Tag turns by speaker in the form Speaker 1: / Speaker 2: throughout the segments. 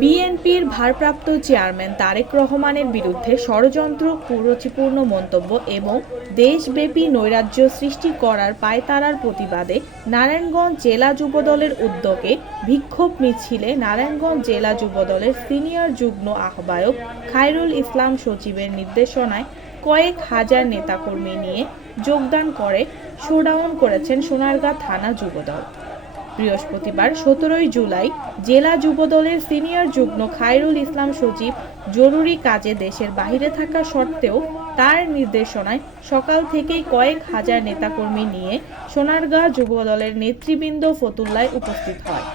Speaker 1: বিএনপির ভারপ্রাপ্ত চেয়ারম্যান তারেক রহমানের বিরুদ্ধে ষড়যন্ত্র, কুরুচিপূর্ণ মন্তব্য এবং দেশব্যাপী নৈরাজ্য সৃষ্টি করার পায়তারার প্রতিবাদে নারায়ণগঞ্জ জেলা যুবদলের উদ্যোগে বিক্ষোভ মিছিলে নারায়ণগঞ্জ জেলা যুবদলের সিনিয়র যুগ্ম আহ্বায়ক খায়রুল ইসলাম সচিবের নির্দেশনায় কয়েক হাজার নেতাকর্মী নিয়ে যোগদান করে, শোডাউন করেছেন সোনারগাঁ থানা যুবদল বৃহস্পতিবার সতেরোই জুলাই জেলা যুবদলের সিনিয়র যুগ্ম খায়রুল ইসলাম সচিব জরুরি কাজে দেশের বাইরে থাকা সত্ত্বেও তার নির্দেশনায় সকাল থেকেই কয়েক হাজার নেতাকর্মী নিয়ে সোনারগাঁ যুবদলের নেতৃবৃন্দ ফতুল্লায় উপস্থিত হয়।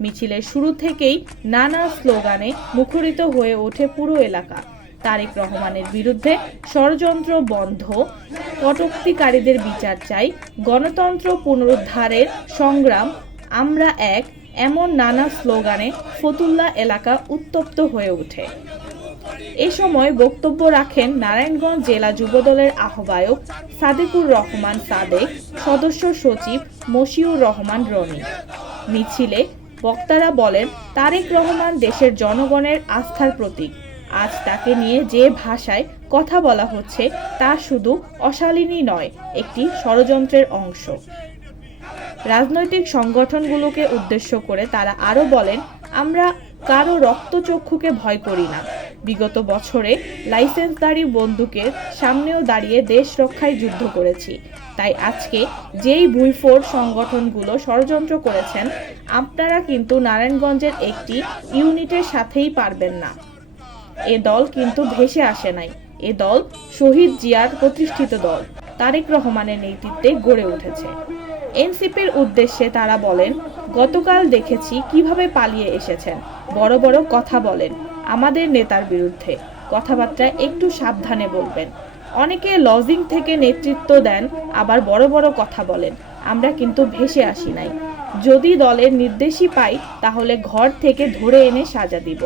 Speaker 1: মিছিলের শুরু থেকেই নানা স্লোগানে মুখরিত হয়ে ওঠে পুরো এলাকা। তারেক রহমানের বিরুদ্ধে ষড়যন্ত্র বন্ধ, কটুক্তিকারীদের বিচার চাই, গণতন্ত্র পুনরুদ্ধারের সংগ্রাম আমরা এক এমন নানা স্লোগানে ফতুল্লা এলাকা উত্তপ্ত হয়ে ওঠে। এ সময় বক্তব্য রাখেন নারায়ণগঞ্জ জেলা যুবদলের আহ্বায়ক সাদেকুর রহমান সাদেক, সদস্য সচিব মশিউর রহমান রনি। মিছিলে বক্তারা বলেন, তারেক রহমান দেশের জনগণের আস্থার প্রতীক। আজ তাকে নিয়ে যে ভাষায় কথা বলা হচ্ছে তা শুধু অশালিনী নয়, একটি ষড়যন্ত্রের অংশ। রাজনৈতিক সংগঠনগুলোকে উদ্দেশ্য করে তারা আরও বলেন, আমরা কারও রক্তচক্ষুকে ভয় করি না। বিগত বছরে লাইসেন্সধারী বন্দুকের সামনেও দাঁড়িয়ে দেশ রক্ষায় যুদ্ধ করেছি। তাই আজকে যেই ভুইফোর সংগঠনগুলো ষড়যন্ত্র করেছেন, আপনারা কিন্তু নারায়ণগঞ্জের একটি ইউনিটের সাথেই পারবেন না। এ দল কিন্তু ভেসে আসে নাই। এ দল শহীদ জিয়ার প্রতিষ্ঠিত দল। তারেক রহমানের নেতৃত্বে গড়ে উঠেছে। এনসিপির উদ্দেশ্যে তারা বলেন, গতকাল দেখেছি কীভাবে পালিয়ে এসেছেন। বড় বড় কথা বলেন আমাদের নেতার বিরুদ্ধে। কথাবার্তা একটু সাবধানে বলবেন। অনেকে লজিং থেকে নেতৃত্ব দেন, আবার বড় বড় কথা বলেন। আমরা কিন্তু ভেসে আসি নাই। যদি দলের নির্দেশই পাই, তাহলে ঘর থেকে ধরে এনে সাজা দিব।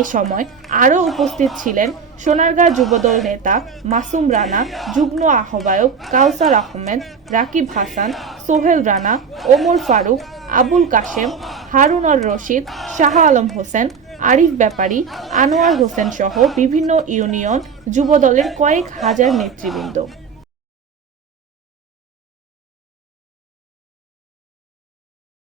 Speaker 1: এ সময় আরও উপস্থিত ছিলেন সোনারগাঁ যুবদল নেতা মাসুম রানা, যুগ্ম আহ্বায়ক কাউসার আহমেদ, রাকিব হাসান, সোহেল রানা, ওমর ফারুক, আবুল কাশেম, হারুনর রশিদ, শাহ আলম হোসেন, আরিফ ব্যাপারী, আনোয়ার হোসেন সহ বিভিন্ন ইউনিয়ন যুবদলের কয়েক হাজার নেতৃবৃন্দ।